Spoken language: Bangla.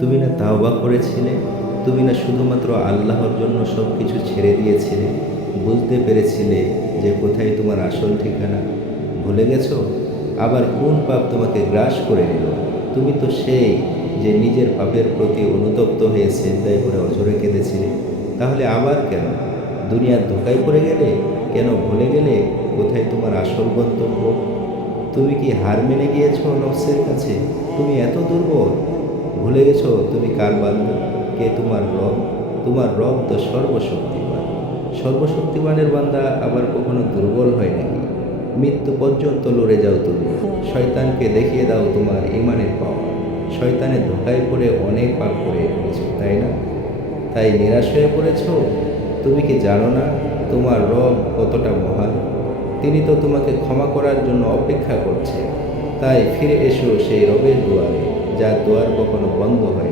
তুমি না তাওবা করেছিলে? তুমি না শুধুমাত্র আল্লাহর জন্য সব কিছু ছেড়ে দিয়েছিলে? বুঝতে পেরেছিলে যে কোথায় তোমার আসল ঠিকানা? ভুলে গেছো? আবার কোন পাপ তোমাকে গ্রাস করে নিল? তুমি তো সেই যে নিজের পাপের প্রতি অনুতপ্ত হয়ে সিজদায় করে অঝরে কেঁদেছিলে। তাহলে আবার কেন? দুনিয়ার ধোঁকায় পড়ে গেলে? কেন ভুলে গেলে কোথায় তোমার আসল গন্তব্য? তুমি কি হার মেনে গিয়েছো নফসের কাছে? তুমি এত দুর্বল? ভুলে গেছো তুমি কার বান্দা? কে তোমার রব? তোমার রব তো সর্বশক্তিমান। সর্বশক্তিমানের বান্দা আবার কখনো দুর্বল হয় নাকি? মৃত্যু পর্যন্ত লড়ে যাও তুমি। শয়তানকে দেখিয়ে দাও তোমার ইমানের পাওয়া। শয়তানের ধোঁকায় পড়ে অনেক পাপ করে ফেলেছো, তাই না? তাই নিরাশ হয়ে পড়েছো? তুমি কি জানো না তোমার রব কতটা মহান? তিনি তো তোমাকে ক্ষমা করার জন্য অপেক্ষা করছে। তাই ফিরে এসো সেই রবের দুয়ারে, যার দুয়ার কখনো বন্ধ হয় না।